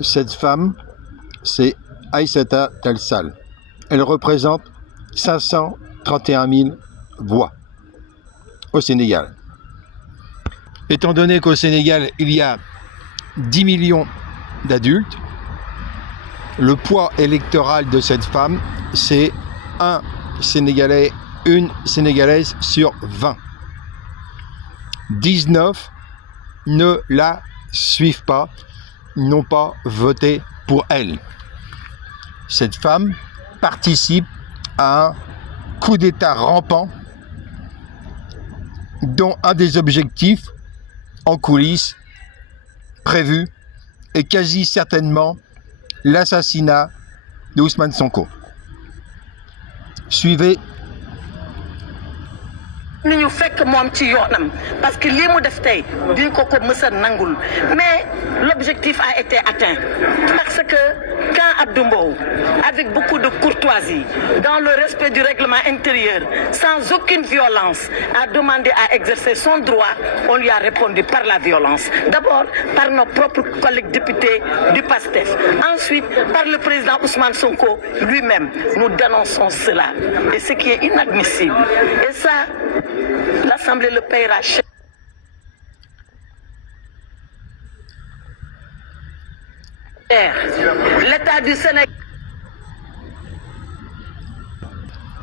Cette femme, c'est Aïssata Tall Sall. Elle représente 531 000 voix au Sénégal. Étant donné qu'au Sénégal, il y a 10 millions d'adultes, le poids électoral de cette femme, c'est un Sénégalais, une Sénégalaise sur 20. 19 ne la suivent pas, n'ont pas voté pour elle. Cette femme participe à un coup d'État rampant dont un des objectifs en coulisses prévus est quasi certainement l'assassinat de Ousmane Sonko. Suivez. ni ñu fekk moom ci yoonam parce que lii mu def tey duñ ko mës a nangul mais l'objectif a été atteint parce que quand Abdou Mbow avec beaucoup de courtoisie dans le respect du règlement intérieur sans aucune violence a demandé à exercer son droit, on lui a répondu par la violence, d'abord par nos propres collègues députés du PASTEF, ensuite par le président Ousmane Sonko lui-même. Nous dénonçons cela et ce qui est inadmissible et ça l'Assemblée le paiera cher. L'État du Sénégal.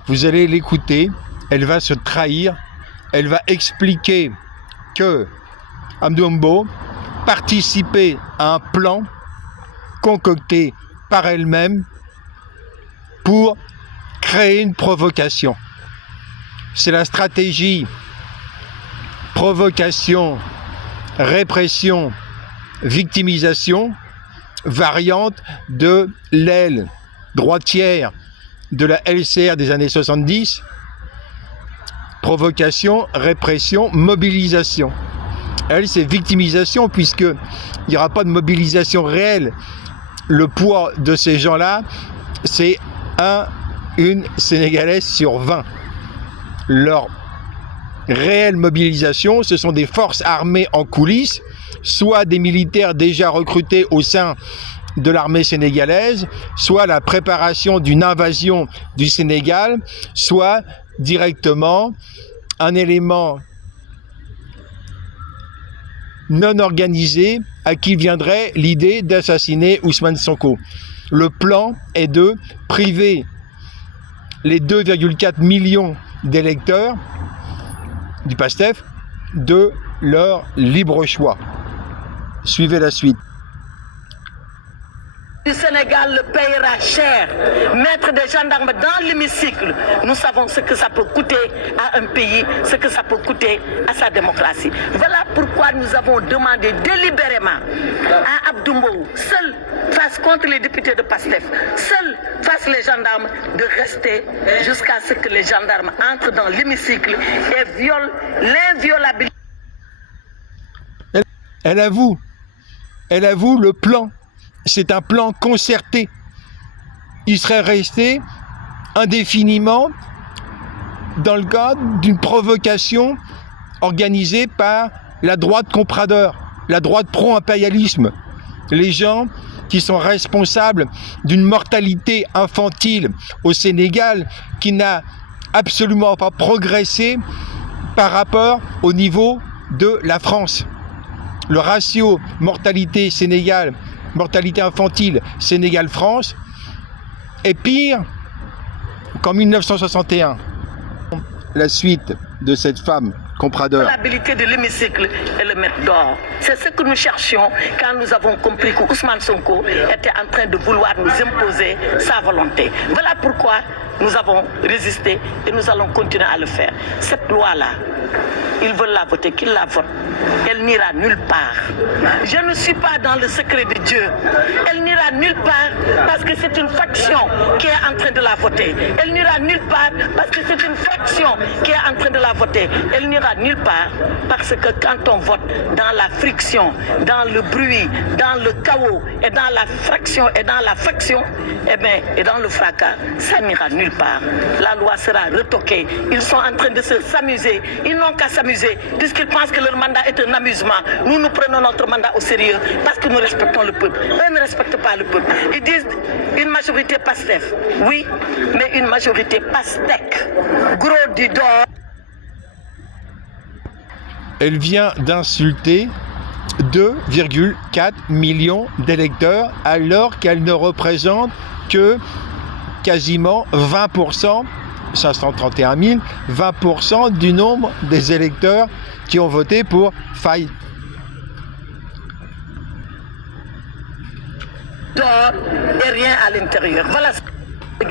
Vous allez l'écouter, elle va se trahir, elle va expliquer que Abdou Mbow participait à un plan concocté par elle-même pour créer une provocation. C'est la stratégie provocation, répression, victimisation, variante de l'aile droitière de la LCR des années 70, provocation, répression, mobilisation. Elle, c'est victimisation puisqu'il n'y aura pas de mobilisation réelle. Le poids de ces gens-là, c'est une Sénégalaise sur 20. Leur réelle mobilisation, ce sont des forces armées en coulisses, soit des militaires déjà recrutés au sein de l'armée sénégalaise, soit la préparation d'une invasion du Sénégal, soit directement un élément non organisé à qui viendrait l'idée d'assassiner Ousmane Sonko. Le plan est de priver les 2,4 millions d'électeurs du PASTEF de leur libre choix. Suivez la suite. Du Sénégal le paiera cher. Mettre des gendarmes dans l'hémicycle, nous savons ce que ça peut coûter à un pays, ce que ça peut coûter à sa démocratie. Voilà pourquoi nous avons demandé délibérément à Abdou Mbow, seul face contre les députés de PASTEF, seul face les gendarmes, de rester jusqu'à ce que les gendarmes entrent dans l'hémicycle et violent l'inviolabilité. Elle avoue le plan. C'est un plan concerté. Il serait resté indéfiniment dans le cadre d'une provocation organisée par la droite compradeur, la droite pro-impérialisme. Les gens qui sont responsables d'une mortalité infantile au Sénégal qui n'a absolument pas progressé par rapport au niveau de la France. Le ratio mortalité infantile Sénégal-France est pire qu'en 1961. La suite de cette femme compradeur. L'habilité de l'hémicycle et le mettre dehors. C'est ce que nous cherchions quand nous avons compris que Ousmane Sonko était en train de vouloir nous imposer sa volonté. Voilà pourquoi nous avons résisté et nous allons continuer à le faire. Cette loi-là, ils veulent la voter, qu'ils la votent. Elle n'ira nulle part. Je ne suis pas dans le secret de Dieu. Elle n'ira nulle part parce que c'est une faction qui est en train de la voter. Elle n'ira nulle part parce que c'est une faction qui est en train de la voter. Elle n'ira nulle part parce que quand on vote dans la friction, dans le bruit, dans le chaos et dans la fraction et dans la faction, et dans le fracas, ça n'ira nulle part. nulle part. La loi sera retoquée. Ils sont en train de s'amuser. Ils n'ont qu'à s'amuser puisqu'ils pensent que leur mandat est un amusement. Nous, nous prenons notre mandat au sérieux parce que nous respectons le peuple. Eux ne respectent pas le peuple. Ils disent une majorité PASTEF. Oui, mais une majorité pastèque. Gros du dos. Elle vient d'insulter 2,4 millions d'électeurs alors qu'elle ne représente que quasiment 20%, 531 000, 20% du nombre des électeurs qui ont voté pour Faye. Dehors et rien à l'intérieur. Voilà ce que nous